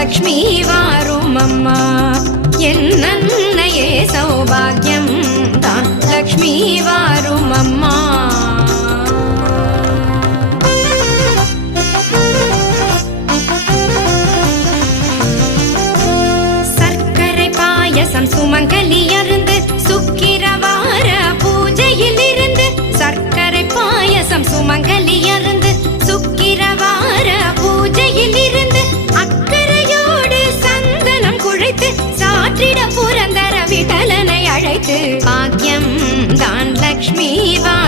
லக்ஷ்மி வாரும் அம்மா என்னன்னையே சௌபாகியம் தான் லக்ஷ்மி வாரும் அம்மா சர்க்கரை பாயசம் சுமங்கலி அருந்து சுக்கிரவார பூஜையில் இருந்து சர்க்கரை பாயசம் சுமங்கலி அருந்து சுக்கிரவார பூஜையில் இருந்து அக்கறையோடு சந்தனம் குழைத்து சாற்றிட புரந்தர விட்டலனை அழைத்து பாக்கியம் தான் லக்ஷ்மி வா